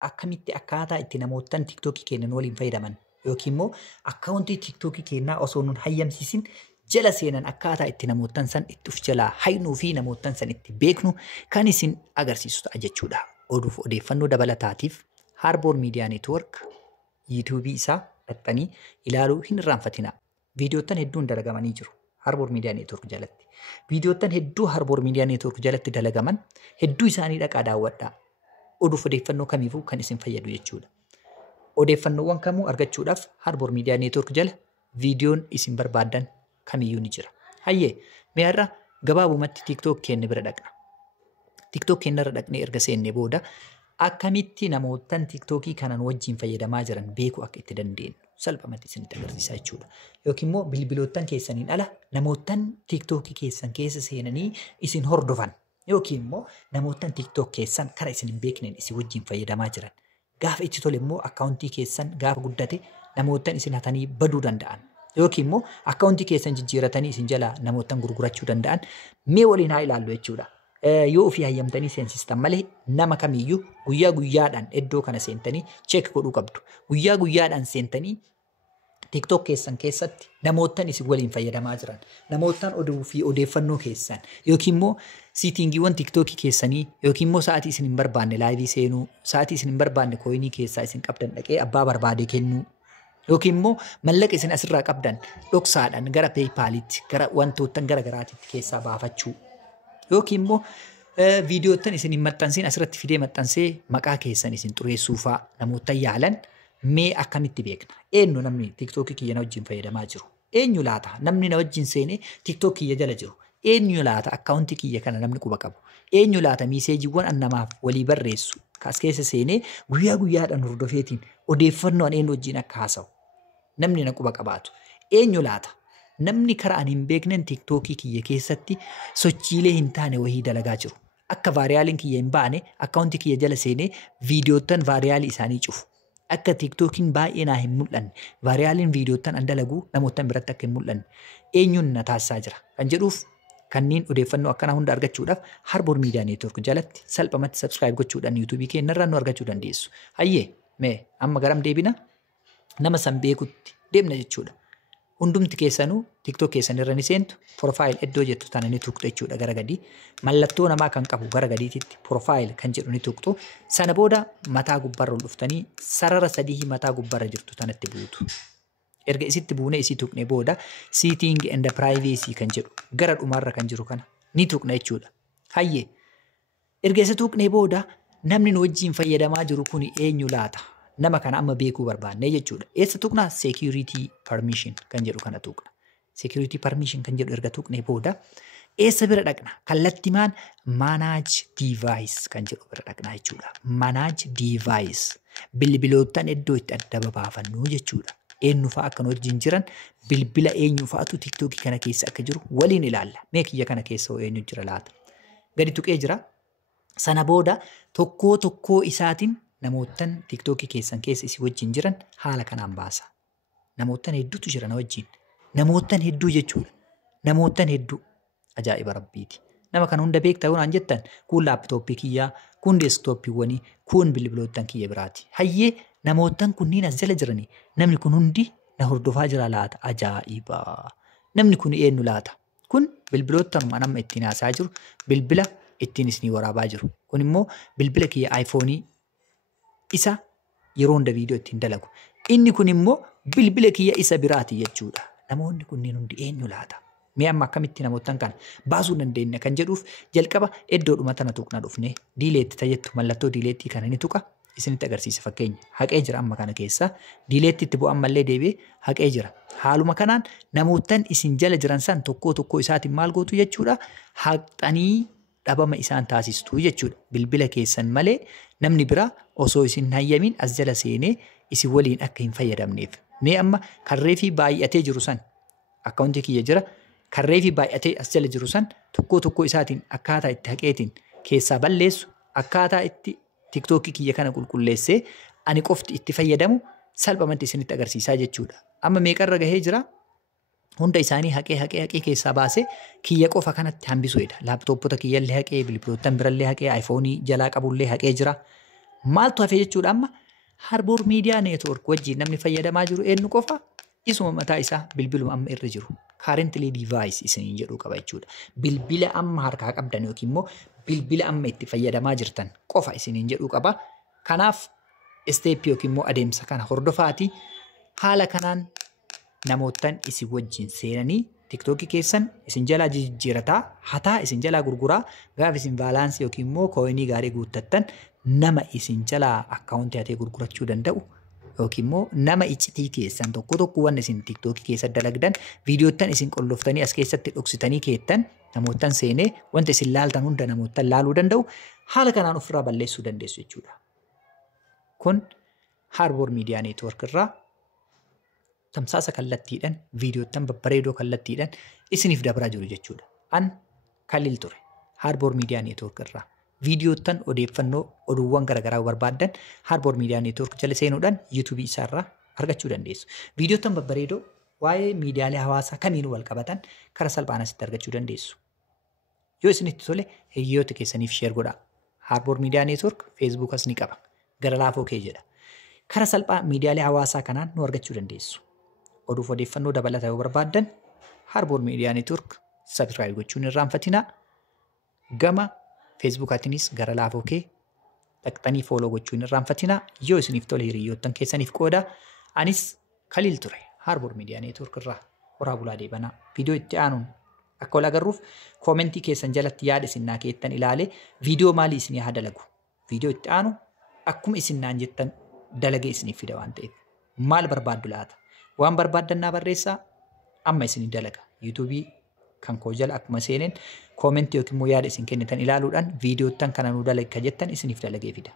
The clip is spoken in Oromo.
akkamitti akkaataa itti namootaan TikTokii kennan waliin fayyadaman yookiin immoo akkaawuntii TikTokii kennaa osoo nun hayyamsiisin jala seenan akkaataa itti namootaan san itti of jalaa haynuu fi namootaan san itti beeknu kan isin agarsiisu ta'a jechuudha. Oduuf odeeffannoo dabalataatiif Harbour Media Network YouTube isaa dhaqxanii ilaaluu hin irraanfatina. Viidiyootaan hedduun dalagamanii jiru Harbour Media Network jalatti. Viidiyootaan hedduu Harbour Media Network jalatti dalagaman hedduu isaanii dhaqaa daawwadhaa. Oduuf odeeffannoo kamiifuu kan isin fayyadu jechuudha. Odeeffannoowwan kamuu argachuudhaaf Harbour Media Network jala viidiyoon isin barbaadan kamiyyuu ni jira. Hayyee mee har'a gabaabumatti TikTok keenya bira dhaqna. TikTok keenya irra dhaqnee erga seennee booda akkamitti namootaan TikTokii kanan wajjin fayyadamaa jiran beekuu akka itti dandeenyu salphumatti isinitti agarsiisaa jechuudha. Yookiin immoo bilbilootaan keessaniin ala namootaan TikTokii keessan keessa seenanii isin hordofan yookiin immoo namootaan TikTok keessan karaa isin hin beekneen isin wajjin fayyadamaa jiran. Gaafa itti tole immoo akkaawuntii keessan gaafa guddate namootaan isin hatanii baduu danda'an. Yookiin immoo akkaawuntii keessan jijjiiratanii isin jalaa namootaan gurgurachuu danda'an mee waliin haa ilaallu jechuudha. Yoo ofii hayyamtanii seensistan malee nama kamiyyuu guyyaa guyyaadhaan iddoo kana seentanii cheek godhuu qabdu. Guyyaa guyyaadhaan seentanii TikTok keessan keessatti namootaan isin waliin fayyadamaa jiran, namootaan oduu fi odeeffannoo keessan yookiin immoo siitingiiwwan TikTokii keessanii yookiin immoo sa'aatii isin hin barbaanne laayivii seenuu, sa'aatii isin hin barbaanne kooyinii keessaa isin qabdan dhaqee abbaa barbaade kennuu yookiin immoo mallaqa isin asirraa qabdan dhoksaadhaan gara PayPalitti gara wantoota gara garaatitti keessaa baafachuu yookiin immoo viidiyootaan isin hin maxxansiin asirratti fidee maxxansee maqaa keessan isin xureessuufaa namoota yaalan mee akkamitti beekna? Eenyu namni TikTokii kiyya na wajjin fayyadamaa jiru? Eenyu laata namni na wajjin seenee TikTok kiyya jala jiru? Eenyu laata akkaawuntii kiyya kana namni quba qabu? Eenyu laata miiseejiiwwan annamaaf walii barreessu kaas keessa seenee guyyaa guyyaadhaan hordofeetiin odeeffannoon eenyu wajjin akka haasa'u namni na quba qabaatu? Eenyu laata namni karaa hin beeknen TikTokii kiyya keessatti sochiilee hin taane wahii dalagaa jiru? Akka vaariyaaliin kiyya hin baane akkaawuntii kiyya jala seenee viidiyootaan vaariyaalii isaanii cufu. Akka TikTokiin baay'ee naa hin mul'anne vaariyaaliin viidiyootaan an dalagu namootaan biratti akka hin mul'anne eenyuun na taasisaa jira kan jedhuuf kanneen odeeffannoo akkanaa hunda argachuudhaaf Harbour Media Network jalatti salphumatti subscribe gochuudhaan YouTube keenya irraa nu argachuu dandeessu. Hayyee mee amma garam deebina nama san beekutti deemna jechuudha. Hundumti keessanuu TikTok keessan irra ni seentu profile iddoo jettu tana ni tuqxu jechuudha gara gadii. Mallattoo namaa kan qabu gara gadiititti profile kan jedhu ni tuqxu. Sana booda mataa gubbarra ol dhuftanii sarara sadii mataa gubbarra jirtu tanatti buutu. Erga isitti buunee isii tuqne booda setting and privacy kan jedhu gara dhumarra kan jiru kana ni tuqna jechuudha. Hayyee erga isa tuqne booda namni nu wajjin fayyadamaa jiru kun eenyu laata? Nama kana amma beekuu barbaanne jechuudha. Eessa tuqna? Security permission kan jedhu kana tuqna. Security permission kan jedhu erga tuqne booda eessa bira dhaqna? Kallattimaan manage device kan jedhu bira dhaqna jechuudha. Manage device bilbilootaan iddoo itti adda babaafannu jechuudha. Eenyu fa'a akka nu wajjin jiran bilbila eenyu fa'atu TikTokii kana keessa akka jiru waliin ilaalla. Mee kiyya kana keessa eenyu jira laata? Gadi tuqee jira. Sana booda tokkoo isaatiin namootaan TikTokii keessan keessa isii wajjin jiran haala kanaan baasa. Namootaan hedduutu jira na wajjin. Namootaan hedduu jechuudha. Namootaan hedduu ajaa'iba rabbiiti. Nama kana hunda beektaa waan jettan kun laaptooppii kiyyaa, kun deesktooppiiwwanii, kun bilbilootaan kiyya biraati. Hayyee namootaan kunniin as jala jiranii namni kun hundi na hordofaa jira laata? Ajaa'iba. Namni kun eenyu laata? Kun bilbilootaan nama ittiin haasaa jiru bilbila ittiin isinii waraabaa jiru. Kun immoo bilbila kiyya iPhoneii isa yeroo hunda viidiyoo ittiin dalagu. Inni kun immoo bilbila kiyya isa biraati jechuudha. Namoonni kunniin hundi eenyu laata? Mee amma akkamitti namootaan kana baasuu dandeenya kan jedhuuf jalqaba iddoodhuma tana tuqna dhufne diileetti tajettu mallattoo diileettii kana ni tuqa isinitti agarsiisa fakkeenya. Haqee jira amma kana keessa diileetti itti bu'an mallee deebi'ee haqee jira. Haaluma kanaan namootaan isin jala jiran san tokkoo isaatiin maal gootu jechuudha? Haqxanii dhabama isaan taasistuu jechuudha. Bilbila keessan malee namni biraa osoo isin hayyamin as jala seenee isin waliin akka hin fayyadamneef. Mee amma karree fi baay'atee jiru san akkaawuntii kiyya jira. Karree fi baay'atee as jala jiru san tokkoo isaatiin akkaataa itti haqeetiin keessaa balleessu akkaataa itti TikTokii kiyya kana qulqulleessee ani qofti itti fayyadamu salphumatti isinitti agarsiisaa jechuudha. Amma meeqarra gahee jira? Hunda isaanii haqee keessaa baasee kiyya qofa kanatti hambisuudha. Laaptooppota kiyyallee haqee, bilbilootaan birallee haqee, iPhoneii jalaa qabullee haqee jira. Maaltu hafe jechuudha amma Harbour Media Network wajjin namni fayyadamaa jiru eenyu qofa isuma mataa isaa bilbiluma amma irra jiru. Currently device isiniin jedhu qaba jechuudha. Bilbila amma harkaa qabdan yookiin immoo bilbila amma itti fayyadamaa jirtan qofa isiniin jedhu qaba. Kanaaf step yookiin immoo adeemsa kana hordofaati. Haala kanaan namootaan isin wajjin seenanii TikTok keessan isin jalaa jijjiirataa hataa isin jalaa gurguraa gaaf isin baalaansii yookiin immoo kooyinii gaarii guuttattan nama isin jalaa akkaawuntii hatee gurgurachuu danda'u yookiin immoo nama iccitii keessan tokko waan isin TikTok keessa dalagdan viidiyoottan isin qolloftanii as keessatti dhoksitanii keettan namootaan seenee wanta isin laaltan hunda namootaan laaluu danda'u haala kanaan ofirraa balleessuu dandeessu jechuudha. Kun Harbour Media Network irraa tamsaasa kallattiidhaan viidiyoottan babbareedoo kallattiidhaan isiniif dabraa jiru jechuudha. An Khalil ture Harbour Media Network irraa viidiyoottan odeeffannoo oduuwwan garaagaraa barbaaddan Harbour Media Network jala seenuudhaan YouTube isaarraa argachuu dandeessu. Viidiyoottan babbareedoo waa'ee miidiyaalee hawaasaa kamiinuu wal qabatan karaa salphaan asitti argachuu dandeessu. Yoo isinitti tole hiriyoota keessaniif share godhaa. Harbour Media Network Facebook as ni qaba. Gara laafoo kee jedha. Karaa salphaa miidiyaalee hawaasaa kanaan nu argachuu dandeessu. Oduuf odeeffannoo dabalataa yoo barbaaddan Harbour Media Network subscribe gochuun irraanfatinaa. Gama Facebookaatiinis gara laafoo kee dhaqxanii follow gochuun irraanfatinaa. Yoo isiniif tole hiriyoottan keessaniif qooda. Anis Khalil ture Harbour Media Network irraa horaa bulaa deebanaa. Viidiyoo itti aanuun akka wal agarruuf koomentii keessan jalatti yaada isin naa keettan ilaalee viidiyoo maalii isinii haa dalagu. Viidiyoo itti aanu akkuma isin naan jettan dalagee isiniif fida waan ta'eef. Maal barbaaddu laata? Waan barbaaddannaa barreessaa amma isinii dalaga. YouTube kan koo jala akkuma seeneen koomentii yookiin immoo yaada isin kennitan ilaaluudhaan viidiyoottan kana nu dalagga jettan isiniif dalagee fida.